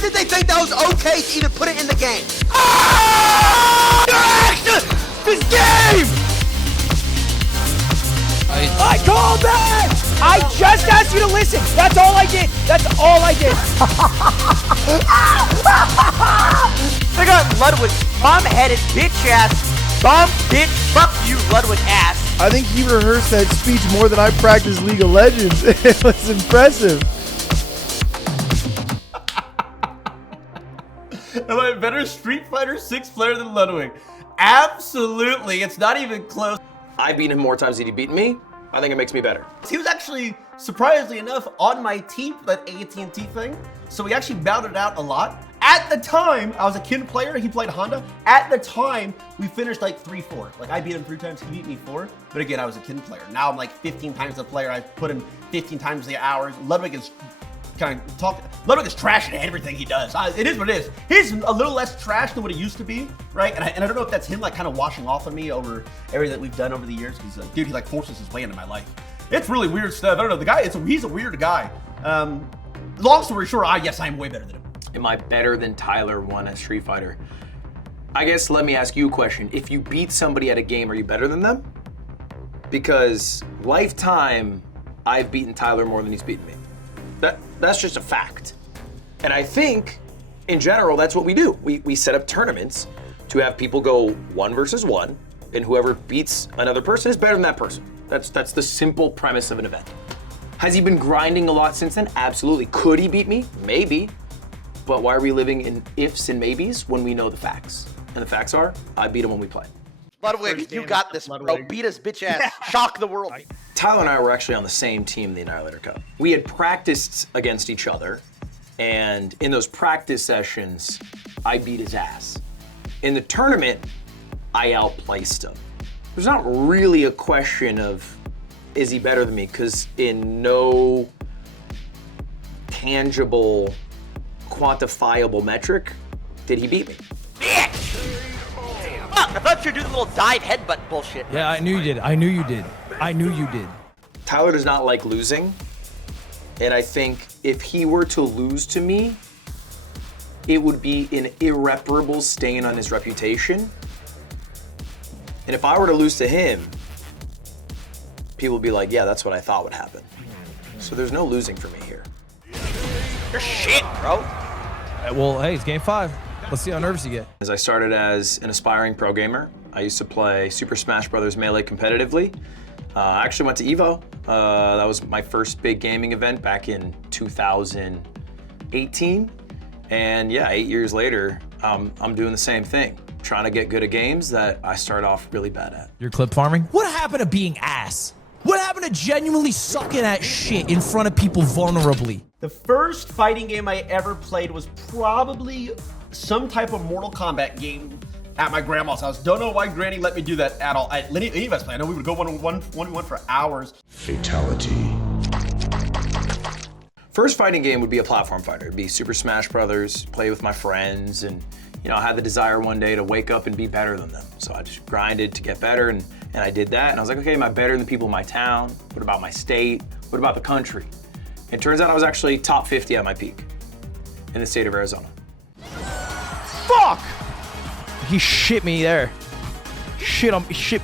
did they think that was okay to even put it in the game? This game! I called that! I just asked you to listen. That's all I did. That's all I did. They got Ludwig, bum-headed bitch ass, bum bitch, fuck you, Ludwig ass. I think he rehearsed that speech more than I practiced League of Legends. It was impressive. Am I a better Street Fighter 6 player than Ludwig? Absolutely. It's not even close. I beat him more times than he beat me. I think it makes me better. He was actually, surprisingly enough, on my team for that AT&T thing. So we actually battled it out a lot. At the time, I was a kid player, he played Honda. At the time, we finished like 3-4. Like I beat him 3 times, he beat me 4. But again, I was a kid player. Now I'm like 15 times the player. I put in 15 times the hours. Ludwig is kind of talking. Ludwig is trashing everything he does. It is what it is. He's a little less trash than what he used to be, right? And I don't know if that's him like kind of washing off on me over everything that we've done over the years. Because dude, he like forces his way into my life. It's really weird stuff. I don't know. The guy, he's a weird guy. Long story short, yes, I am way better than him. Am I better than Tyler1 at Street Fighter? I guess let me ask you a question. If you beat somebody at a game, are you better than them? Because lifetime, I've beaten Tyler more than he's beaten me. That's just a fact. And I think, in general, that's what we do. We set up tournaments to have people go 1 versus 1, and whoever beats another person is better than that person. That's the simple premise of an event. Has he been grinding a lot since then? Absolutely. Could he beat me? Maybe. But why are we living in ifs and maybes when we know the facts? And the facts are, I beat him when we play. Ludwig, you got this, bro. Beat us, bitch ass. Shock the world. Tyler and I were actually on the same team in the Annihilator Cup. We had practiced against each other, and in those practice sessions, I beat his ass. In the tournament, I outplaced him. There's not really a question of, is he better than me? Because in no tangible, quantifiable metric did he beat me. I thought you were doing the little dive headbutt bullshit. Yeah, I knew you did. I knew you did. I knew you did. Tyler does not like losing, and I think if he were to lose to me, it would be an irreparable stain on his reputation. And if I were to lose to him, people would be like, yeah, that's what I thought would happen. So there's no losing for me here. You're shit, bro. Well, hey, it's game 5. Let's see how nervous you get. As I started as an aspiring pro gamer, I used to play Super Smash Bros. Melee competitively. I actually went to Evo. That was my first big gaming event back in 2018. And yeah, 8 years later, I'm doing the same thing. Trying to get good at games that I start off really bad at. You're clip farming? What happened to being ass? What happened to genuinely sucking at shit in front of people vulnerably? The first fighting game I ever played was probably some type of Mortal Kombat game at my grandma's house. Don't know why Granny let me do that at all. Any of us play. I know we would go 1v1 for hours. Fatality. First fighting game would be a platform fighter. It'd be Super Smash Brothers, play with my friends, and I had the desire one day to wake up and be better than them. So I just grinded to get better, and I did that. And I was like, okay, am I better than the people in my town? What about my state? What about the country? It turns out I was actually top 50 at my peak in the state of Arizona. Fuck! He shit me there. Shit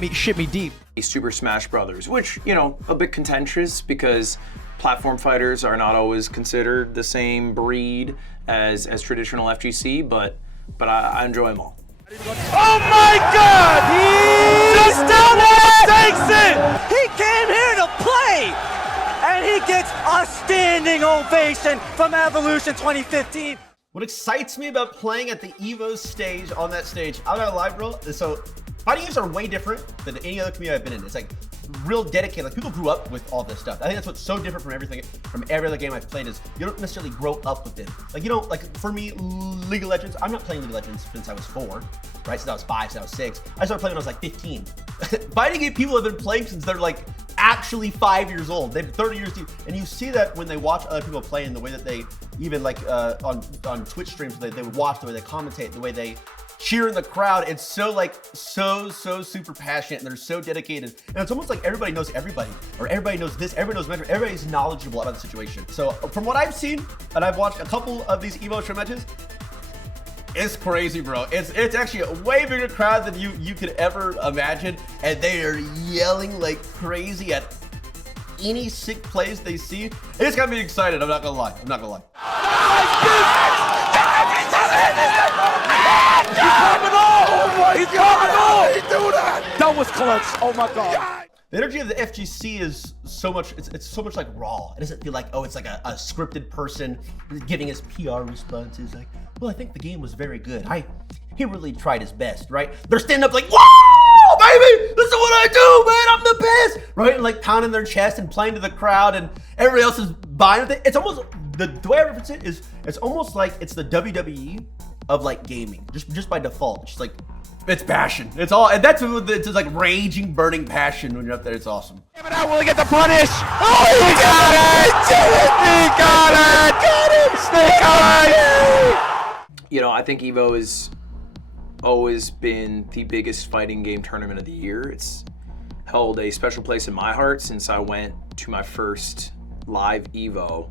me deep. Super Smash Brothers, which, a bit contentious because platform fighters are not always considered the same breed as traditional FGC, but I enjoy them all. Oh my God! He just takes it! He came here to play! And he gets a standing ovation from Evolution 2015. What excites me about playing at the Evo stage, on that stage, I'm not live, bro. So fighting games are way different than any other community I've been in. It's like real dedicated. Like people grew up with all this stuff. I think that's what's so different from every other game I've played is you don't necessarily grow up with it. Like like for me, League of Legends, I'm not playing League of Legends since I was 4, right? Since I was 5, since I was 6. I started playing when I was like 15. Fighting game people have been playing since they're like actually 5 years old. They've 30 years deep. And you see that when they watch other people play and the way that they even like on Twitch streams, they would watch the way they commentate, the way they cheer in the crowd. It's so like, so super passionate, and they're so dedicated. And it's almost like everybody knows everybody, or everybody knows this, everybody knows Metro, everybody's knowledgeable about the situation. So from what I've seen, and I've watched a couple of these Evo Show matches, it's crazy, bro. It's actually a way bigger crowd than you could ever imagine, and they are yelling like crazy at any sick plays they see. It's got me excited. I'm not gonna lie. I'm not gonna lie. He's coming on! He do that! That was clutch. Oh my God. The energy of the FGC is so much, it's so much like raw. It doesn't feel like, oh, it's like a scripted person giving his PR responses like, well, I think the game was very good. He really tried his best, right? They're standing up like, whoa, baby, this is what I do, man, I'm the best, right? And like pounding their chest and playing to the crowd, and everybody else is buying it. It's almost, the way I reference it is, it's almost like it's the WWE of like gaming, just by default. It's just like, it's passion. It's all, and that's what it's like, raging, burning passion when you're up there. It's awesome. But I will get the punish. Oh, he got it! He got it! Got it! He got it! You know, I think Evo has always been the biggest fighting game tournament of the year. It's held a special place in my heart since I went to my first live Evo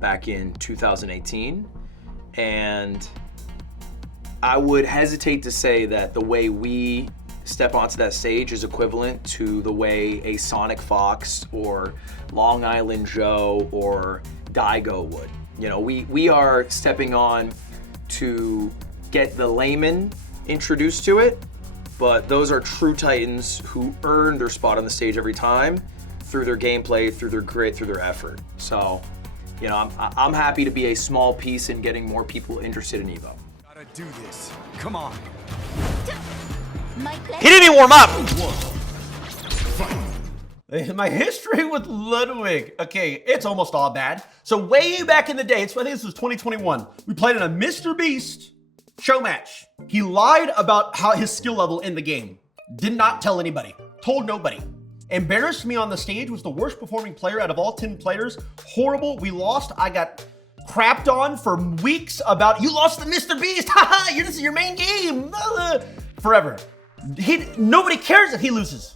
back in 2018. And I would hesitate to say that the way we step onto that stage is equivalent to the way a Sonic Fox or Long Island Joe or Daigo would. You know, we are stepping on to get the layman introduced to it, but those are true titans who earn their spot on the stage every time through their gameplay, through their grit, through their effort. So, you know, I'm happy to be a small piece in getting more people interested in Evo. Gotta do this. Come on. He didn't even warm up. My history with Ludwig. Okay, it's almost all bad. So way back in the day, I think this was 2021, we played in a Mr. Beast show match. He lied about how his skill level in the game. Did not tell anybody. Told nobody. Embarrassed me on the stage, was the worst performing player out of all 10 players. Horrible. We lost. I got crapped on for weeks about, you lost to Mr. Beast. Haha, this is your main game. Forever. Nobody cares if he loses.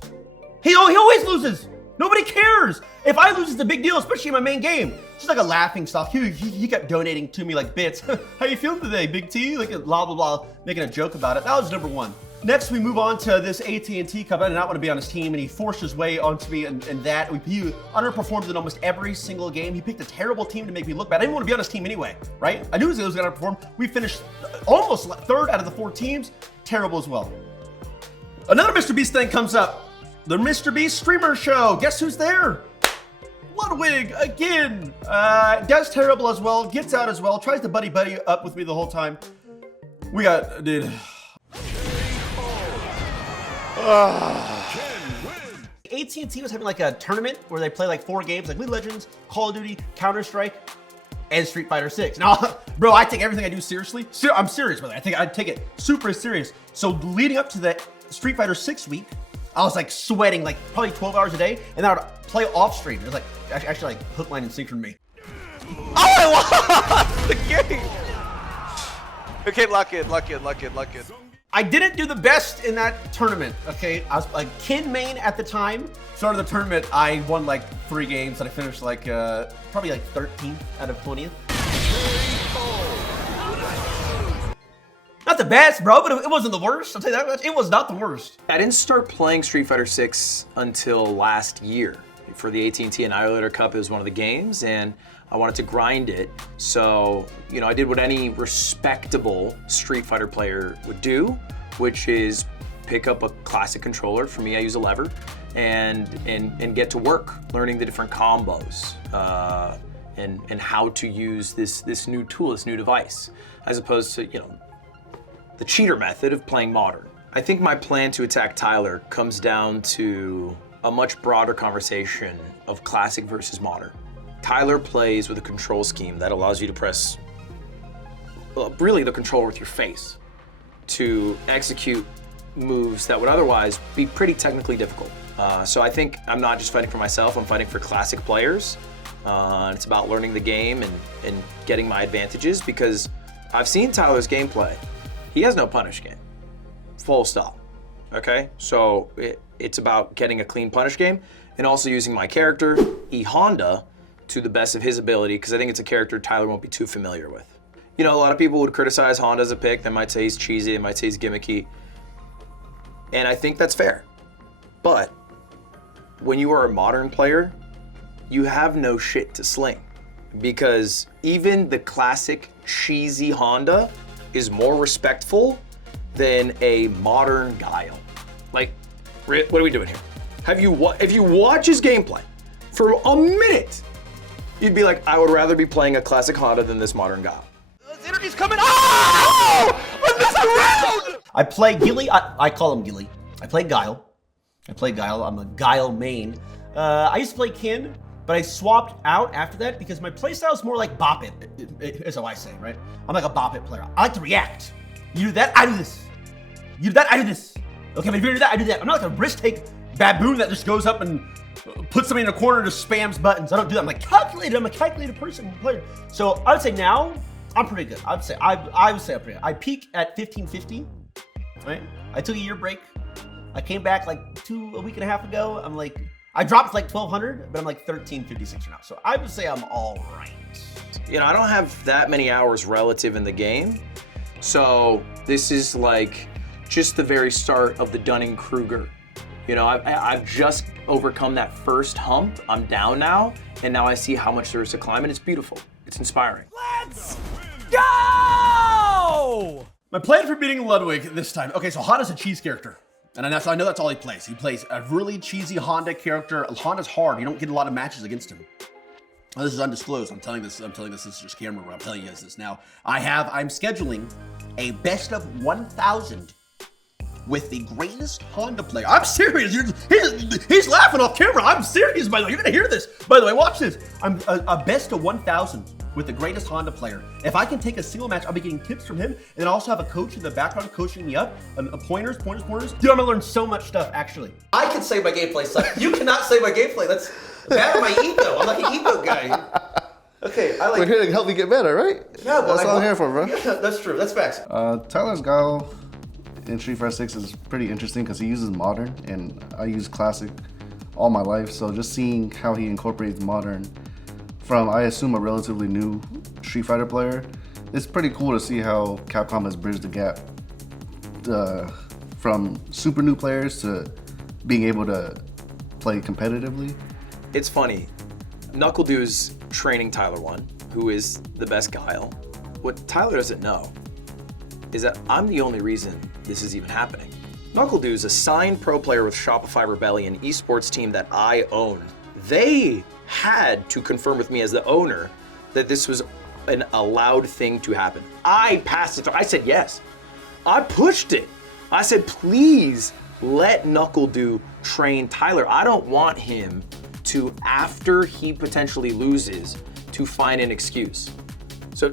He always loses. Nobody cares. If I lose, it's a big deal, especially in my main game. It's just like a laughing stock. He kept donating to me like bits. How you feeling today, Big T? Like blah, blah, blah, making a joke about it. That was number one. Next, we move on to this AT&T Cup. I did not want to be on his team, and he forced his way onto me, and that. He underperformed in almost every single game. He picked a terrible team to make me look bad. I didn't want to be on his team anyway, right? I knew he was going to underperform. We finished almost third out of the 4 teams. Terrible as well. Another Mr. Beast thing comes up. The Mr. Beast streamer show. Guess who's there? Ludwig again. Does terrible as well. Gets out as well. Tries to buddy up with me the whole time. We got, dude. AT&T was having like a tournament where they play like 4 games, like League of Legends, Call of Duty, Counter-Strike, and Street Fighter 6. Now, bro, I take everything I do seriously. I'm serious, brother. I take it super serious. So leading up to the Street Fighter 6 week, I was like sweating like probably 12 hours a day, and then I would play off stream. It was like actually like hook, line, and sinker me. Oh, I lost the game. Okay, lock in. I didn't do the best in that tournament, okay? I was like Kin main at the time. Started the tournament, I won like 3 games, and I finished like probably like 13th out of 20th. Not the best, bro, but it wasn't the worst. I'll tell you that much. It was not the worst. I didn't start playing Street Fighter 6 until last year. For the AT&T Annihilator Cup, it was one of the games, and I wanted to grind it. So, you know, I did what any respectable Street Fighter player would do, which is pick up a classic controller. For me, I use a lever, and get to work learning the different combos and how to use this new tool, this new device, as opposed to, you know, the cheater method of playing modern. I think my plan to attack Tyler comes down to a much broader conversation of classic versus modern. Tyler plays with a control scheme that allows you to press, well, really the controller with your face to execute moves that would otherwise be pretty technically difficult. So I think I'm not just fighting for myself, I'm fighting for classic players. It's about learning the game and getting my advantages, because I've seen Tyler's gameplay. He has no punish game. full stop. Okay, so it's about getting a clean punish game and also using my character, Honda, to the best of his ability, because I think it's a character Tyler won't be too familiar with. You know, a lot of people would criticize Honda as a pick. They might say he's cheesy, they might say he's gimmicky. And I think that's fair. But when you are a modern player, you have no shit to sling. Because even the classic cheesy Honda is more respectful than a modern Guile. Like, what are we doing here? If you watch his gameplay for a minute, you'd be like, I would rather be playing a classic Honda than this modern Guile. This energy's coming. Oh! I missed a round! I play Gilly. I call him Gilly. I play Guile. I'm a Guile main. I used to play Kin, but I swapped out after that because my playstyle is more like Bop It, is how I say, right? I'm like a Bop It player. I like to react. You do that, I do this. You do that, I do this. Okay, but if you do that, I do that. I'm not like a risk-take baboon that just goes up and puts somebody in a corner and just spams buttons. I don't do that. I'm like calculated. I'm a calculated player. So I would say now, I'm pretty good. I would say I'm pretty good. I peak at 1550, right? I took a year break. I came back like a week and a half ago. I'm like, I dropped like 1200, but I'm like 1356 now. So I would say I'm all right. You know, I don't have that many hours relative in the game. So this is like just the very start of the Dunning-Kruger. You know, I've just overcome that first hump. I'm down now, and now I see how much there is to climb, and it's beautiful. It's inspiring. Let's go! My plan for beating Ludwig this time. Okay, so Honda's a cheese character. And I know that's all he plays. He plays a really cheesy Honda character. Honda's hard. You don't get a lot of matches against him. Oh, this is undisclosed. I'm telling this is just camera where I'm telling you guys this now. I'm scheduling a best of 1,000 with the greatest Honda player. I'm serious. He's laughing off camera. I'm serious, by the way. You're gonna hear this. By the way, watch this. I'm a best of 1,000 with the greatest Honda player. If I can take a single match, I'll be getting tips from him, and then I also have a coach in the background coaching me up, pointers. Dude, I'm gonna learn so much stuff, actually. I can say my gameplay sucks. You cannot say my gameplay. That's bad on my ego. I'm like an ego guy. Okay, We're here to help you get better, right? Yeah, well, that's what I'm here for, bro. Yeah, that's true. That's facts. Tyler's Guile in Street Fighter 6 is pretty interesting because he uses modern, and I use classic all my life. So just seeing how he incorporates modern from, I assume, a relatively new Street Fighter player, it's pretty cool to see how Capcom has bridged the gap from super new players to being able to play competitively. It's funny. NuckleDu's training Tyler1, who is the best Guile. What Tyler doesn't know is that I'm the only reason this is even happening. NuckleDu is a signed pro player with Shopify Rebellion, esports team that I own. They had to confirm with me as the owner that this was an allowed thing to happen. I passed it. I said yes. I pushed it. I said, please let NuckleDu train Tyler. I don't want him to, after he potentially loses, to find an excuse. So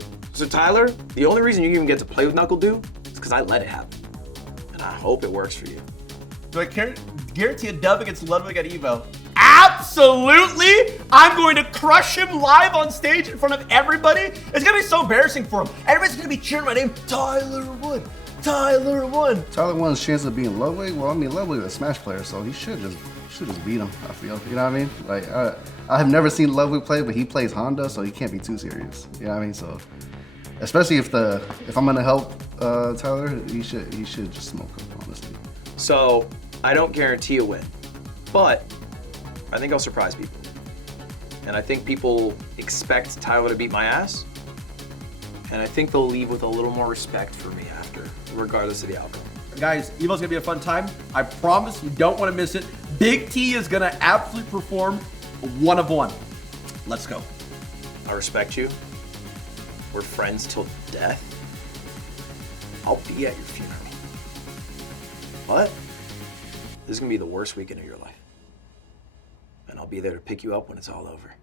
Tyler, the only reason you even get to play with NuckleDu is because I let it happen. And I hope it works for you. Do I guarantee a dub against Ludwig at Evo? Absolutely! I'm going to crush him live on stage in front of everybody. It's gonna be so embarrassing for him. Everybody's gonna be cheering my name. Tyler1. Tyler1's chance of beating Ludwig, well, I mean, Ludwig's a Smash player, so he should just beat him, I feel. You know what I mean? Like, I have never seen Ludwig play, but he plays Honda, so he can't be too serious. You know what I mean? So, especially if I'm gonna help Tyler, he should just smoke him, honestly. So, I don't guarantee a win, but I think I'll surprise people. And I think people expect Tyler to beat my ass, and I think they'll leave with a little more respect for me after, regardless of the outcome. Guys, Evo's gonna be a fun time. I promise you don't want to miss it. Big T is gonna absolutely perform 1 of 1. Let's go. I respect you. We're friends till death. I'll be at your funeral. But this is gonna be the worst weekend of your life. And I'll be there to pick you up when it's all over.